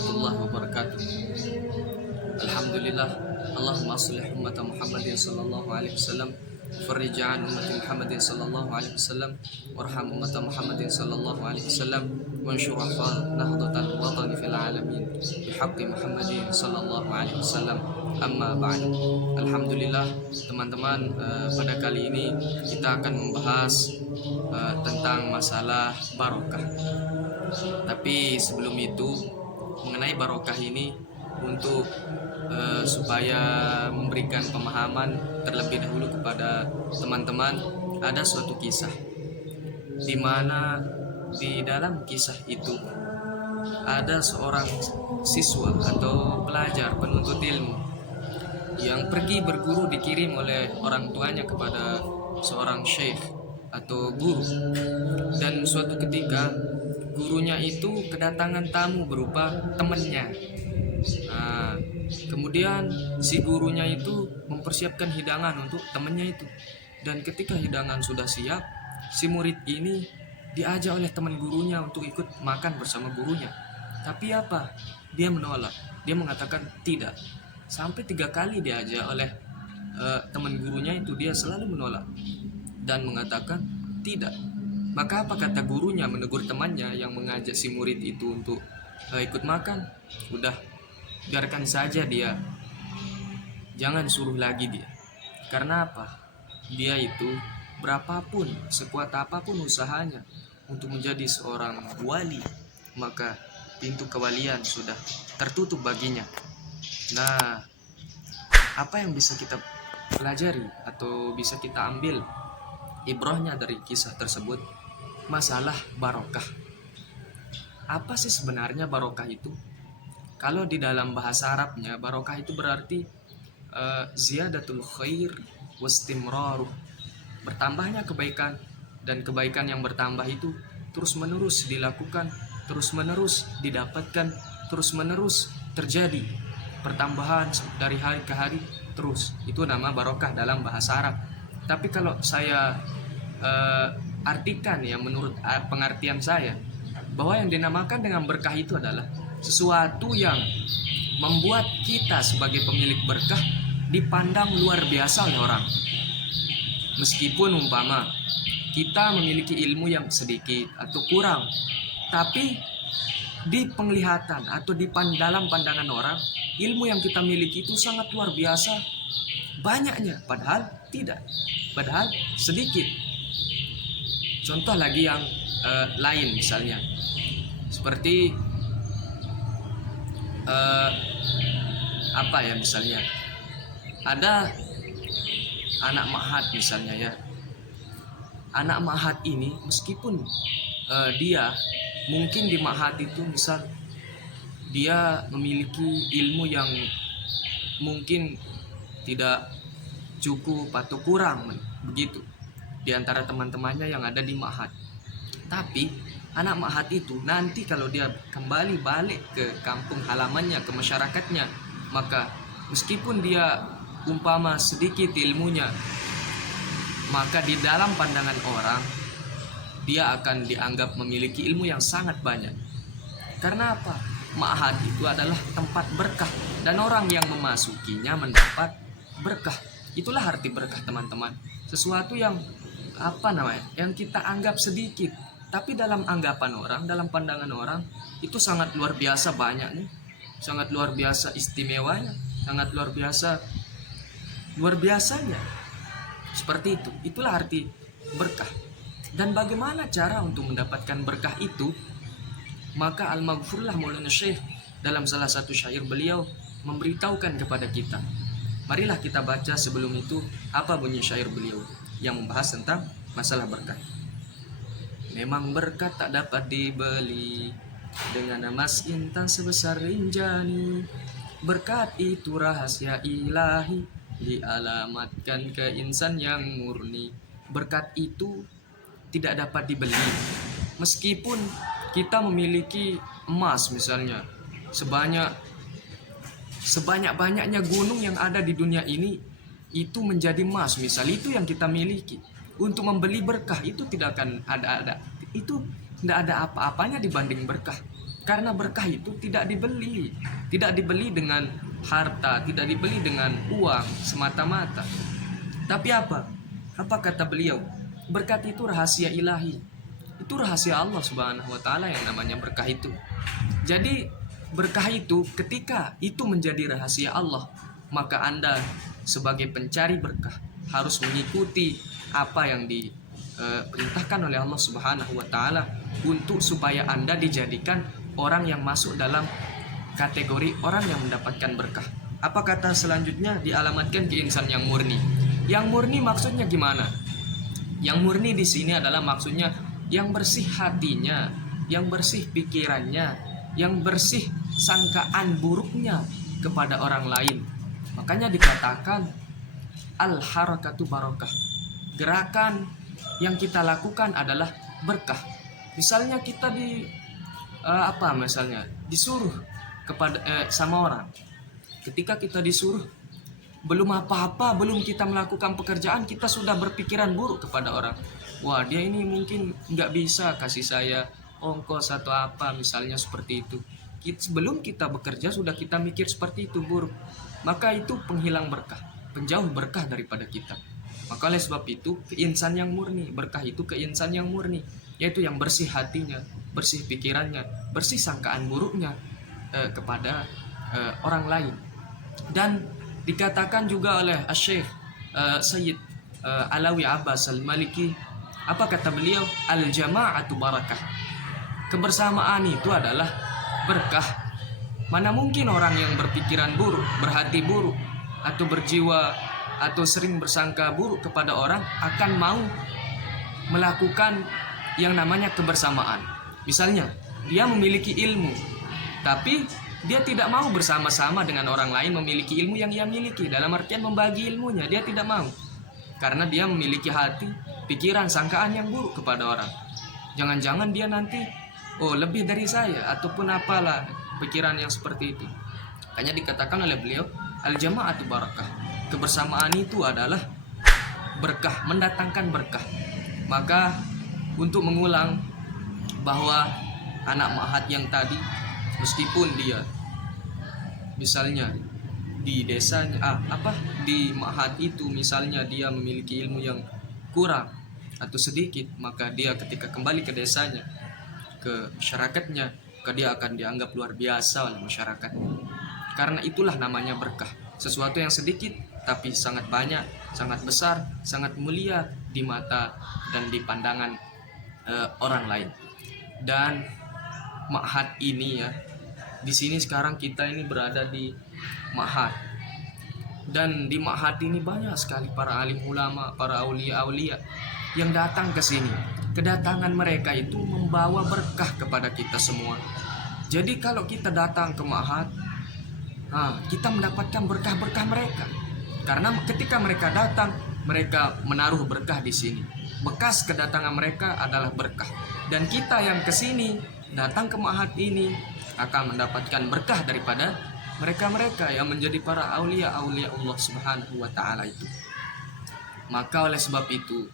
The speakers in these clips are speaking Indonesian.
warahmatullahi wabarakatuh. Alhamdulillah, Allahumma aslih ummata Muhammadin sallallahu alaihi wasallam, farrij an ummati Muhammadin sallallahu alaihi wasallam, warham ummata Muhammadin sallallahu alaihi wasallam, wanshur nahdatal watani fil alamin bihaqqi Muhammadin sallallahu alaihi wasallam. Amma ba'du. Alhamdulillah, teman-teman, pada kali ini kita akan membahas tentang masalah barokah. Tapi sebelum itu, mengenai barokah ini, untuk supaya memberikan pemahaman terlebih dahulu kepada teman-teman, ada suatu kisah di mana di dalam kisah itu ada seorang siswa atau pelajar penuntut ilmu yang pergi berguru, dikirim oleh orang tuanya kepada seorang syekh atau guru. Dan suatu ketika gurunya itu kedatangan tamu berupa temannya. Nah, kemudian si gurunya itu mempersiapkan hidangan untuk temannya itu. Dan ketika hidangan sudah siap, si murid ini diajak oleh teman gurunya untuk ikut makan bersama gurunya. Tapi apa? Dia menolak. Dia mengatakan tidak. Sampai 3 kali diajak oleh teman gurunya itu, dia selalu menolak dan mengatakan tidak. Maka apa kata gurunya menegur temannya yang mengajak si murid itu untuk ikut makan? Udah, biarkan saja dia, jangan suruh lagi dia. Karena apa? Dia itu berapapun, sekuat apapun usahanya untuk menjadi seorang wali, maka pintu kewalian sudah tertutup baginya. Nah, apa yang bisa kita pelajari atau bisa kita ambil ibrahnya dari kisah tersebut? Masalah barokah. Apa sih sebenarnya barokah itu? Kalau di dalam bahasa Arabnya, barokah itu berarti ziyadatul khair wastimraruh. Bertambahnya kebaikan, dan kebaikan yang bertambah itu terus-menerus dilakukan, terus-menerus didapatkan, terus-menerus terjadi. Pertambahan dari hari ke hari terus. Itu nama barokah dalam bahasa Arab. Tapi kalau saya artikan ya, menurut pengertian saya, bahwa yang dinamakan dengan berkah itu adalah sesuatu yang membuat kita sebagai pemilik berkah dipandang luar biasa oleh orang. Meskipun umpama kita memiliki ilmu yang sedikit atau kurang, tapi di penglihatan atau dalam pandangan orang, ilmu yang kita miliki itu sangat luar biasa banyaknya, padahal tidak, padahal sedikit. Contoh lagi yang lain, misalnya seperti apa ya, misalnya ada anak ma'had misalnya ya. Anak ma'had ini meskipun dia mungkin di ma'had itu misal dia memiliki ilmu yang mungkin tidak cukup atau kurang begitu di antara teman-temannya yang ada di ma'had. Tapi anak ma'had itu nanti kalau dia kembali balik ke kampung halamannya, ke masyarakatnya, maka meskipun dia umpama sedikit ilmunya, maka di dalam pandangan orang dia akan dianggap memiliki ilmu yang sangat banyak. Karena apa? Ma'had itu adalah tempat berkah, dan orang yang memasukinya mendapat berkah. Itulah arti berkah, teman-teman. Sesuatu yang yang kita anggap sedikit, tapi dalam anggapan orang, dalam pandangan orang, itu sangat luar biasa banyaknya, sangat luar biasa istimewanya, sangat luar biasanya. Seperti itu. Itulah arti berkah. Dan bagaimana cara untuk mendapatkan berkah itu? Maka Al-Maghfurlah Maulana Syekh dalam salah satu syair beliau memberitahukan kepada kita. Marilah kita baca sebelum itu apa bunyi syair beliau yang membahas tentang masalah berkah. Memang berkat tak dapat dibeli dengan emas intan sebesar rinjani. Berkat itu rahasia ilahi, dialamatkan ke insan yang murni. Berkat itu tidak dapat dibeli. Meskipun kita memiliki emas misalnya sebanyak-banyaknya gunung yang ada di dunia ini, itu menjadi emas misal, itu yang kita miliki. Untuk membeli berkah itu tidak akan ada itu tidak ada apa-apanya dibanding berkah. Karena berkah itu tidak dibeli, tidak dibeli dengan harta, tidak dibeli dengan uang semata-mata. Tapi apa? Apa kata beliau? Berkat itu rahasia ilahi. Itu rahasia Allah Subhanahu wa taala yang namanya berkah itu. Jadi berkah itu ketika itu menjadi rahasia Allah, maka Anda sebagai pencari berkah harus mengikuti apa yang diperintahkan oleh Allah Subhanahu wa taala untuk supaya Anda dijadikan orang yang masuk dalam kategori orang yang mendapatkan berkah. Apa kata selanjutnya? Dialamatkan ke insan yang murni. Yang murni maksudnya gimana? Yang murni di sini adalah maksudnya yang bersih hatinya, yang bersih pikirannya, yang bersih sangkaan buruknya kepada orang lain. Makanya dikatakan al-harakatu barakah. Gerakan yang kita lakukan adalah berkah. Misalnya kita disuruh kepada sama orang. Ketika kita disuruh, belum apa-apa, belum kita melakukan pekerjaan, kita sudah berpikiran buruk kepada orang. Wah, dia ini mungkin nggak bisa kasih saya ongkos atau apa, misalnya seperti itu. Sebelum kita bekerja sudah kita mikir seperti itu buruk. Maka itu penghilang berkah, penjauh berkah daripada kita. Maka oleh sebab itu keinsan yang murni, berkah itu keinsan yang murni, yaitu yang bersih hatinya, bersih pikirannya, bersih sangkaan buruknya kepada orang lain. Dan dikatakan juga oleh Syekh Sayyid Alawi Abbas Al-Maliki, apa kata beliau? Al-jama'atu barakah. Kebersamaan itu adalah berkah. Mana mungkin orang yang berpikiran buruk, berhati buruk, atau berjiwa atau sering bersangka buruk kepada orang akan mau melakukan yang namanya kebersamaan. Misalnya, dia memiliki ilmu, tapi dia tidak mau bersama-sama dengan orang lain memiliki ilmu yang ia miliki. Dalam artian membagi ilmunya, dia tidak mau. Karena dia memiliki hati, pikiran, sangkaan yang buruk kepada orang. Jangan-jangan dia nanti, lebih dari saya, ataupun apalah pikiran yang seperti itu. Hanya dikatakan oleh beliau, al-jama'atu barakah. Kebersamaan itu adalah berkah, mendatangkan berkah. Maka untuk mengulang bahwa anak ma'had yang tadi, meskipun dia misalnya di desanya di ma'had itu misalnya dia memiliki ilmu yang kurang atau sedikit, maka dia ketika kembali ke desanya, ke masyarakatnya, maka dia akan dianggap luar biasa oleh masyarakat. Karena itulah namanya berkah, sesuatu yang sedikit tapi sangat banyak, sangat besar, sangat mulia di mata dan di pandangan orang lain. Dan ma'had ini ya, di sini sekarang kita ini berada di ma'had, dan di ma'had ini banyak sekali para alim ulama, para aulia-aulia yang datang ke sini. Kedatangan mereka itu membawa berkah kepada kita semua. Jadi kalau kita datang ke ma'had, kita mendapatkan berkah-berkah mereka. Karena ketika mereka datang, mereka menaruh berkah di sini. Bekas kedatangan mereka adalah berkah. Dan kita yang ke sini, datang ke ma'had ini, akan mendapatkan berkah daripada mereka-mereka yang menjadi para aulia-aulia Allah Subhanahu wa taala itu. Maka oleh sebab itu,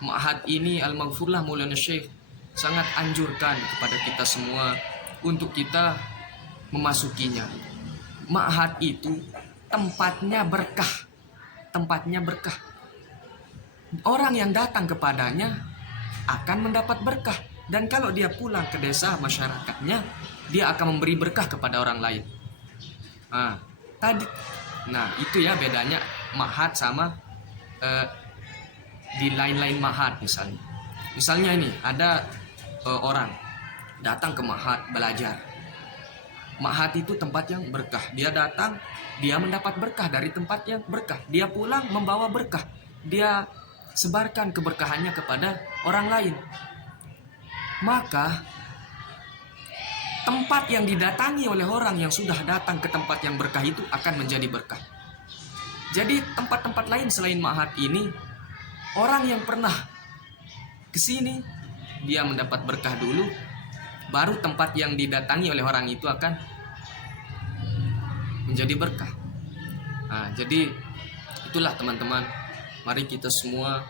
ma'had ini Al-Maghfurlah Maulana Syekh sangat anjurkan kepada kita semua untuk kita memasukinya. Ma'had itu tempatnya berkah. Tempatnya berkah. Orang yang datang kepadanya akan mendapat berkah. Dan kalau dia pulang ke desa masyarakatnya, dia akan memberi berkah kepada orang lain. Itu ya bedanya ma'had sama di lain-lain ma'had misalnya. Misalnya ini ada orang datang ke ma'had belajar. Ma'had itu tempat yang berkah. Dia datang, dia mendapat berkah dari tempat yang berkah. Dia pulang membawa berkah. Dia sebarkan keberkahannya kepada orang lain. Maka tempat yang didatangi oleh orang yang sudah datang ke tempat yang berkah itu akan menjadi berkah. Jadi tempat-tempat lain selain ma'had ini, orang yang pernah ke sini dia mendapat berkah dulu, baru tempat yang didatangi oleh orang itu akan menjadi berkah. Jadi itulah teman-teman, mari kita semua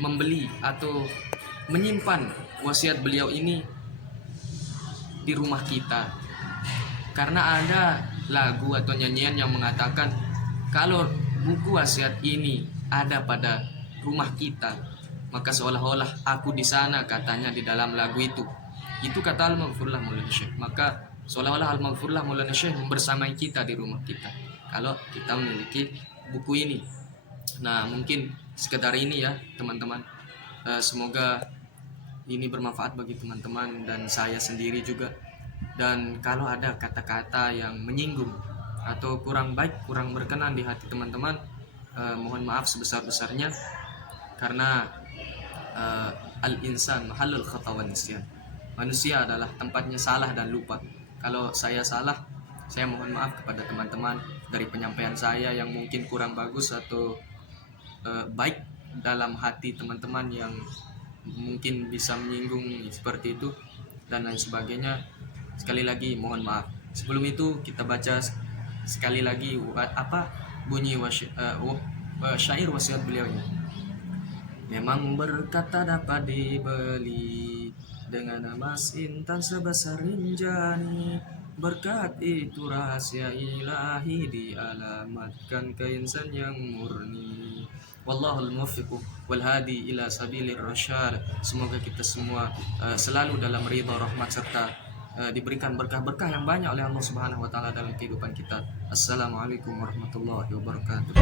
membeli atau menyimpan wasiat beliau ini di rumah kita. Karena ada lagu atau nyanyian yang mengatakan kalau buku wasiat ini ada pada rumah kita, maka seolah-olah aku di sana, katanya di dalam lagu itu. Itu kata Al-Maghfurlah Maulana Syekh. Maka seolah-olah Al-Maghfurlah Maulana Syekh membersamai kita di rumah kita kalau kita memiliki buku ini. Nah, mungkin sekedar ini ya teman-teman. Semoga ini bermanfaat bagi teman-teman dan saya sendiri juga. Dan kalau ada kata-kata yang menyinggung atau kurang baik, kurang berkenan di hati teman-teman, mohon maaf sebesar-besarnya. Karena al-insan mahallul khata wan nisyan. Manusia adalah tempatnya salah dan lupa. Kalau saya salah, saya mohon maaf kepada teman-teman dari penyampaian saya yang mungkin kurang bagus atau baik dalam hati teman-teman yang mungkin bisa menyinggung seperti itu dan lain sebagainya. Sekali lagi mohon maaf. Sebelum itu kita baca sekali lagi apa bunyi syair wasiat beliau ini. Memang berkata dapat dibeli dengan emas intan sebesar rinjani. Berkat itu rahasia ilahi dialamatkan ke insan yang murni. Wallahul muwaffiq wal hadi ila sabilir rasyad. Semoga kita semua selalu dalam ridha, rahmat serta diberikan berkah-berkah yang banyak oleh Allah Subhanahu wa taala dalam kehidupan kita. Assalamualaikum warahmatullahi wabarakatuh.